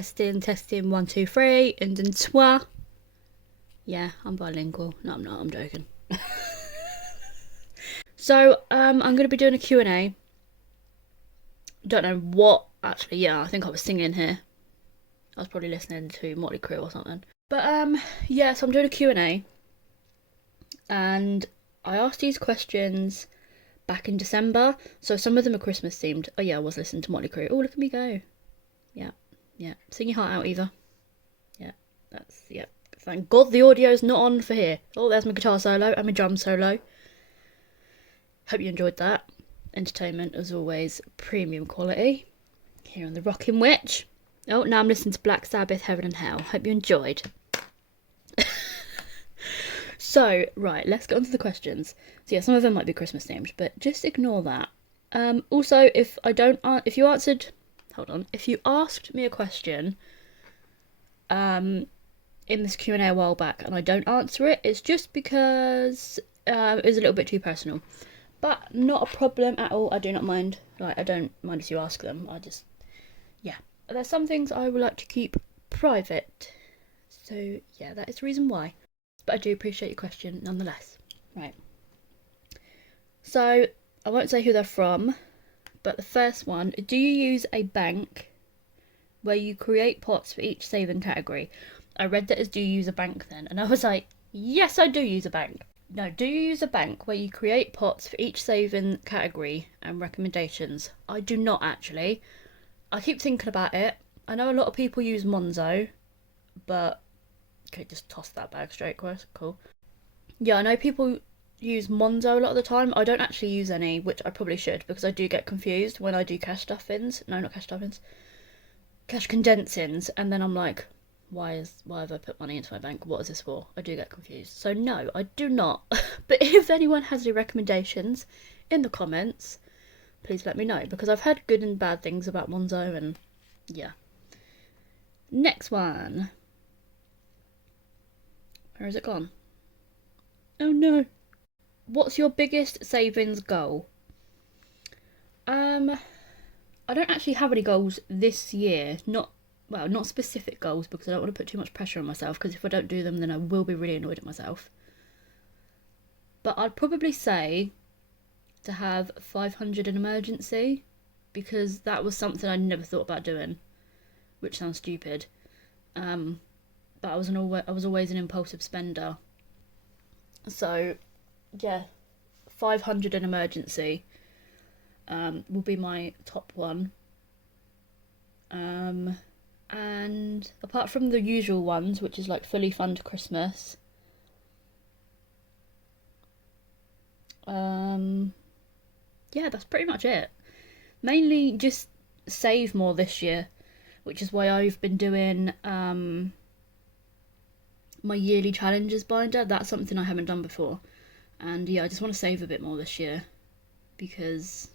Testing, testing, 1, 2, 3, and then trois. Yeah, I'm bilingual. No, I'm not. I'm joking. So, I'm going to be doing a Q&A. Don't know what, actually. Yeah, I think I was singing here. I was probably listening to Motley Crue or something. But, yeah, so I'm doing a Q&A. And I asked these questions back in December. So some of them are Christmas themed. Oh, yeah, I was listening to Motley Crue. Oh, look at me go. Yeah, yeah. Sing your heart out, Eva. Yeah, yeah. Thank God the audio's not on for here. Oh, there's my guitar solo and my drum solo. Hope you enjoyed that. Entertainment, as always, premium quality. Here on the Rockin' Witch. Oh, now I'm listening to Black Sabbath, Heaven and Hell. Hope you enjoyed. So, right, let's get on to the questions. So yeah, some of them might be Christmas themed, but just ignore that. Also, if you asked me a question, in this Q&A a while back and I don't answer it, it's just because it was a little bit too personal. But not a problem at all. I do not mind. Like, I don't mind if you ask them. Yeah. There's some things I would like to keep private. So, yeah, that is the reason why. But I do appreciate your question nonetheless. Right. So, I won't say who they're from, but the first one, do you use a bank where you create pots for each saving category? I read that as do you use a bank then, and I was like, yes, I do use a bank. No, do you use a bank where you create pots for each saving category and recommendations? I do not actually. I keep thinking about it. I know a lot of people use Monzo, but okay, just toss that bag straight across. Cool. Yeah, I know people use Monzo a lot of the time. I don't actually use any, which I probably should because I do get confused when I do cash stuffings. No, not cash stuffings. Cash condensings, and then I'm like, why have I put money into my bank? What is this for? I do get confused. So no, I do not. But if anyone has any recommendations in the comments, please let me know because I've heard good and bad things about Monzo and yeah. Next one. Where has it gone? Oh no. What's your biggest savings goal? I don't actually have any goals this year. Not specific goals because I don't want to put too much pressure on myself because if I don't do them then I will be really annoyed at myself. But I'd probably say to have 500 in emergency because that was something I never thought about doing, which sounds stupid. But I was always an impulsive spender. So, yeah, 500 in emergency will be my top one. And apart from the usual ones, which is like fully fund Christmas, yeah, that's pretty much it. Mainly just save more this year, which is why I've been doing my yearly challenges binder. That's something I haven't done before. And yeah, I just want to save a bit more this year because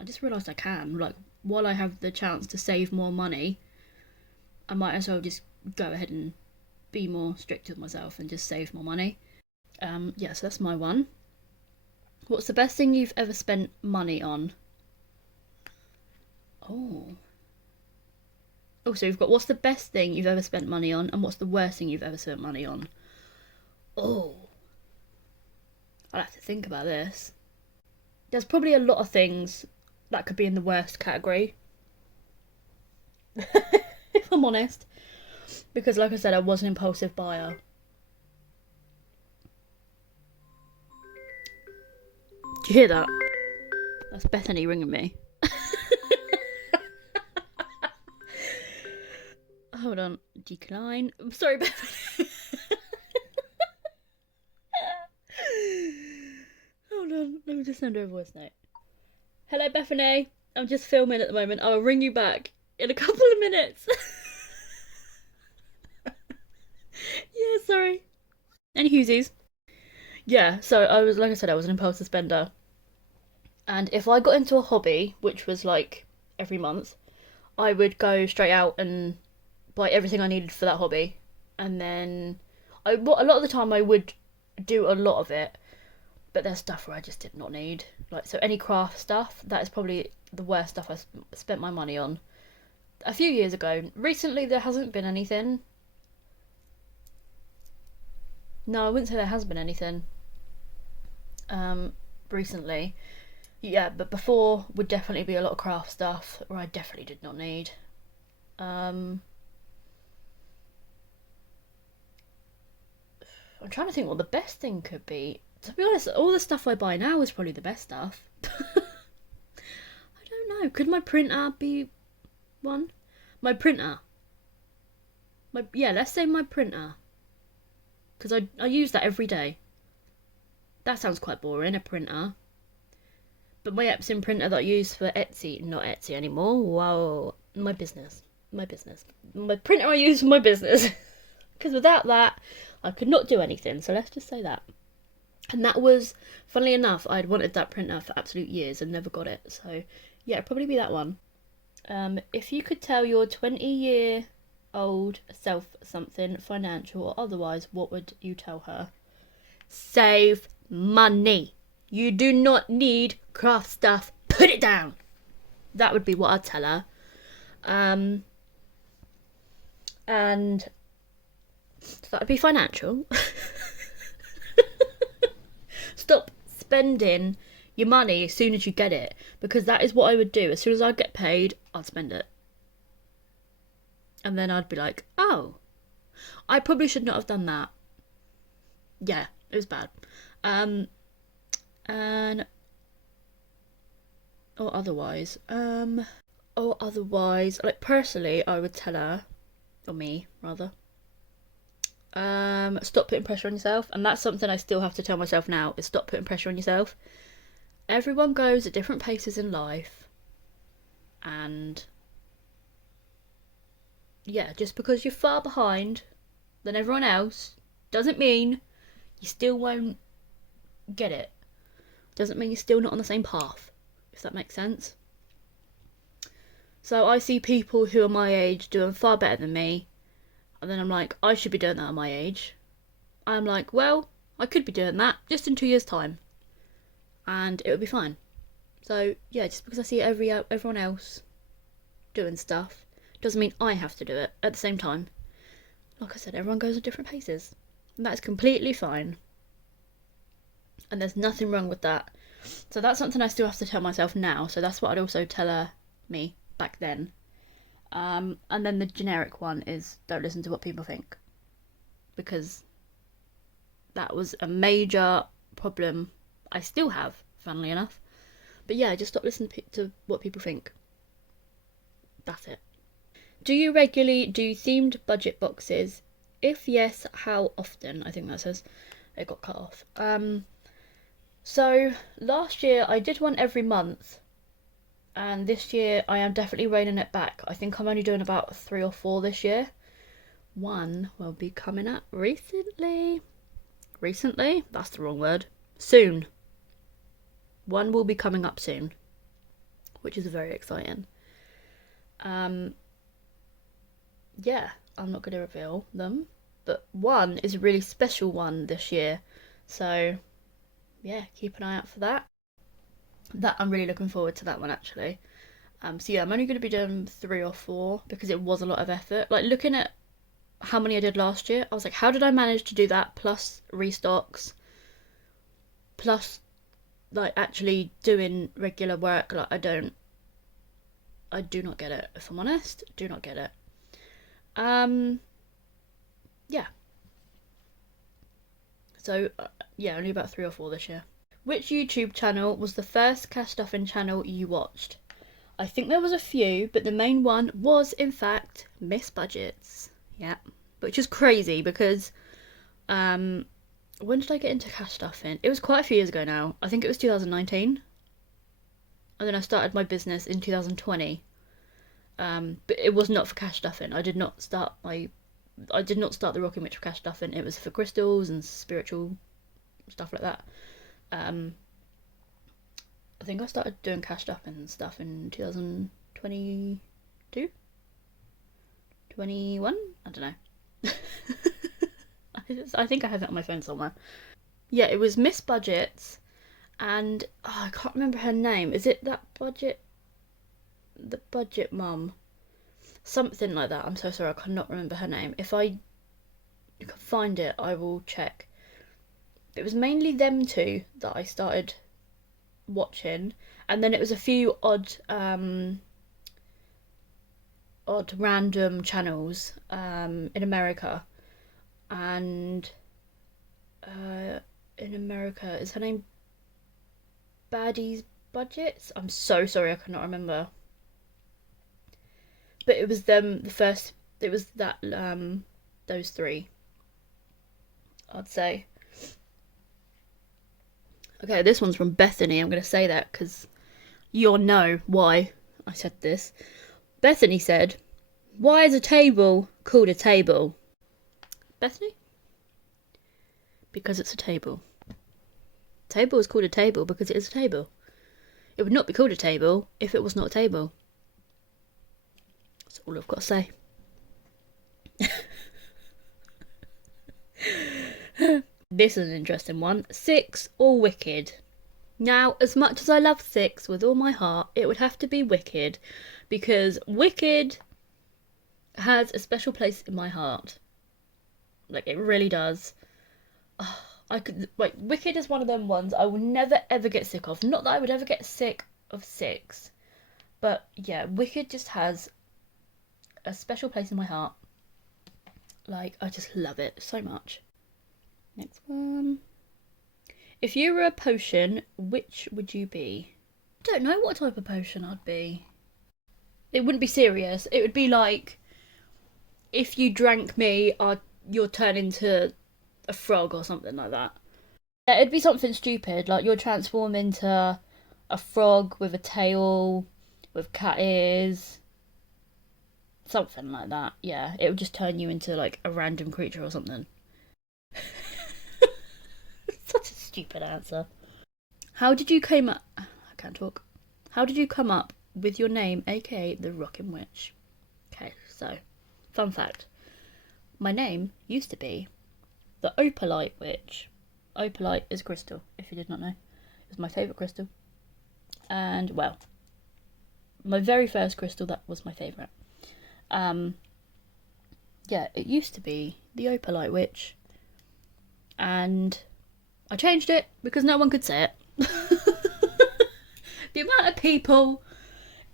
I just realised I can. Like, while I have the chance to save more money, I might as well just go ahead and be more strict with myself and just save more money. Yeah, so that's my one. What's the best thing you've ever spent money on? Oh, so we've got what's the best thing you've ever spent money on and what's the worst thing you've ever spent money on? Oh, I'll have to think about this. There's probably a lot of things that could be in the worst category. If I'm honest. Because like I said, I was an impulsive buyer. Do you hear that? That's Bethany ringing me. Hold on. Decline. I'm sorry, Bethany. Hold on. Let me just send her a voice note. Hello, Bethany. I'm just filming at the moment. I'll ring you back in a couple of minutes. Yeah, sorry. Any Hugesies? Yeah, so I was, like I said, I was an impulsive spender. And if I got into a hobby, which was like every month, I would go straight out and buy everything I needed for that hobby. And then a lot of the time I would do a lot of it, but there's stuff where I just did not need. Like, so any craft stuff, that is probably the worst stuff I spent my money on. a few years ago. Recently, there hasn't been anything. No, I wouldn't say there has been anything. Recently, yeah, but before would definitely be a lot of craft stuff, or I definitely did not need. Um, I'm trying to think what the best thing could be. To be honest, all the stuff I buy now is probably the best stuff. I don't know. Could my printer be one? My printer. Let's say my printer, because I use that every day. That sounds quite boring, a printer. But my Epson printer that I use for Etsy, not Etsy anymore. Whoa, my business. My printer I use for my business. Because without that, I could not do anything. So let's just say that. And that was, funnily enough, I'd wanted that printer for absolute years and never got it. So yeah, it'd probably be that one. If you could tell your 20-year-old self something, financial or otherwise, what would you tell her? Save money. You do not need craft stuff. Put it down. That would be what I'd tell her. And so that would be financial. Stop spending your money as soon as you get it, because that is what I would do. As soon as I get paid, I'd spend it. And then I'd be like, oh, I probably should not have done that. Yeah, it was bad. And or otherwise, like personally, I would tell her, or me rather, stop putting pressure on yourself. And that's something I still have to tell myself now, is stop putting pressure on yourself. Everyone goes at different paces in life, and yeah, just because you're far behind than everyone else doesn't mean you still won't get it. Doesn't mean you're still not on the same path, if that makes sense. So I see people who are my age doing far better than me, and then I'm like, I should be doing that at my age. I'm like, well, I could be doing that just in 2 years' time, and it would be fine. So yeah, just because I see everyone else doing stuff doesn't mean I have to do it at the same time. Like I said, everyone goes at different paces, and that's completely fine. And there's nothing wrong with that. So that's something I still have to tell myself now. So that's what I'd also tell me back then. And then the generic one is don't listen to what people think, because that was a major problem I still have, funnily enough. But yeah, just stop listening to what people think. That's it. Do you regularly do themed budget boxes? If yes, how often? I think that says it got cut off. So last year I did one every month, and this year I am definitely reining it back. I think I'm only doing about 3 or 4 this year. One will be coming up recently. Recently? That's the wrong word. Soon. One will be coming up soon, which is very exciting. Yeah, I'm not going to reveal them, but one is a really special one this year. So yeah, keep an eye out for that. I'm really looking forward to that one, actually. So yeah, I'm only going to be doing 3 or 4 because it was a lot of effort. Like, looking at how many I did last year, I was like, how did I manage to do that plus restocks, plus like actually doing regular work? Like, I do not get it, if I'm honest. Do not get it. Yeah. So yeah, only about 3 or 4 this year. Which YouTube channel was the first cash stuffing channel you watched? I think there was a few, but the main one was in fact Miss Budgets. Yeah, which is crazy because when did I get into cash stuffing? It was quite a few years ago now. I think it was 2019, and then I started my business in 2020. But it was not for cash stuffing. I did not start the Rocking Witch for cash stuffing. It was for crystals and spiritual stuff like that. I think I started doing cash stuffing and stuff in 2022, 21. I don't know. I think I have it on my phone somewhere. Yeah, it was Miss Budgets, and I can't remember her name. Is it that budget? The budget mum. Something like that. I'm so sorry, I cannot remember her name. If I can find it, I will check. It was mainly them two that I started watching, and then it was a few odd random channels in America, and in America is her name Baddie's Budgets? I'm so sorry, I cannot remember. But it was them, the first, it was that, those three, I'd say. Okay, this one's from Bethany. I'm going to say that because you'll know why I said this. Bethany said, "Why is a table called a table?" Bethany? Because it's a table. Table is called a table because it is a table. It would not be called a table if it was not a table. That's all I've got to say. This is an interesting one. Six or Wicked? Now, as much as I love Six with all my heart, it would have to be Wicked, because Wicked has a special place in my heart. Like, it really does. Oh, Wicked is one of them ones I will never ever get sick of. Not that I would ever get sick of Six, but yeah, Wicked just has a special place in my heart. Like, I just love it so much. Next one. If you were a potion, which would you be? I don't know what type of potion I'd be. It wouldn't be serious. It would be like, if you drank me, you'll turn into a frog or something like that. Yeah, it'd be something stupid, like you'll transform into a frog with a tail, with cat ears. Something like that, yeah. It would just turn you into like a random creature or something. Such a stupid answer. How did you come up? I can't talk. How did you come up with your name, aka the Rockin' Witch? Okay, so fun fact. My name used to be the Opalite Witch. Opalite is crystal, if you did not know. It was my favourite crystal. And well, my very first crystal, that was my favourite. Yeah, it used to be the Opalite Witch. And I changed it because no one could say it. The amount of people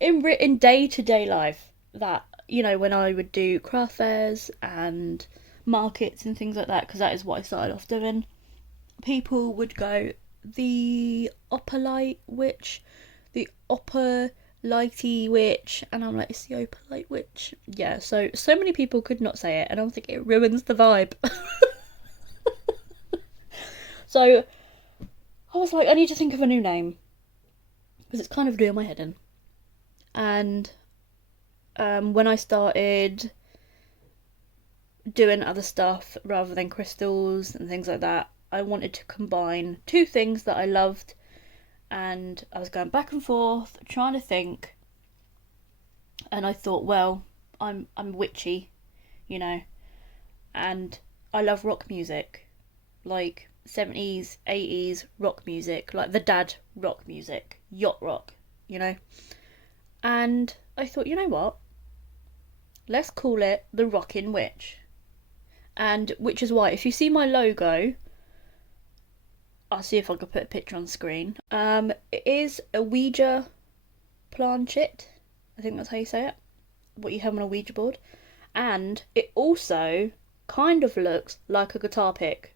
in day-to-day life that, you know, when I would do craft fairs and markets and things like that, because that is what I started off doing, people would go, the Opalite Witch, the Opalite Witch, and I'm like, it's the Opalite Witch. Yeah, so many people could not say it, and I was thinking it ruins the vibe. So I was like, I need to think of a new name, because it's kind of doing my head in. And when I started doing other stuff rather than crystals and things like that, I wanted to combine two things that I loved, and I was going back and forth trying to think, and I thought, well, I'm witchy, you know, and I love rock music, like 70s, 80s rock music, like the dad rock music, yacht rock, you know. And I thought, you know what? Let's call it the Rockin' Witch. And which is why, if you see my logo, I'll see if I can put a picture on screen. It is a Ouija planchette. I think that's how you say it. What you have on a Ouija board. And it also kind of looks like a guitar pick,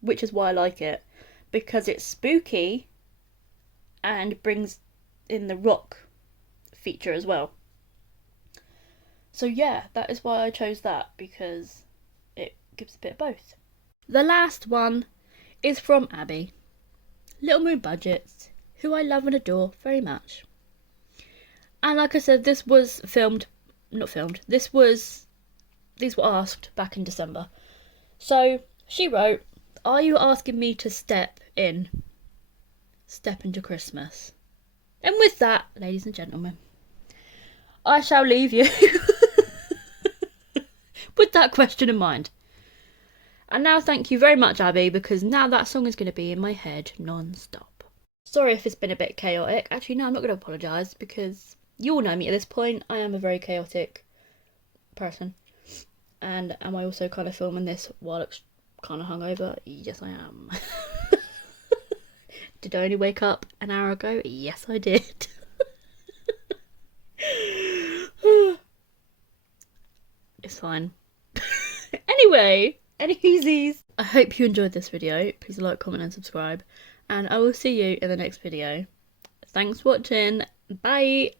which is why I like it, because it's spooky and brings in the rock feature as well. So yeah, that is why I chose that, because it gives a bit of both. The last one is from Abby, Little Moon Budgets, who I love and adore very much. And like I said, these were asked back in December. So she wrote, "Are you asking me to step into Christmas?" And with that, ladies and gentlemen, I shall leave you with that question in mind. And now thank you very much, Abby, because now that song is going to be in my head non-stop. Sorry if it's been a bit chaotic. Actually, no, I'm not going to apologise, because you all know me at this point. I am a very chaotic person. And am I also kind of filming this while it's kind of hungover? Yes, I am. Did I only wake up an hour ago? Yes, I did. It's fine. Anyway, anyways, I hope you enjoyed this video. Please like, comment and subscribe. And I will see you in the next video. Thanks for watching. Bye.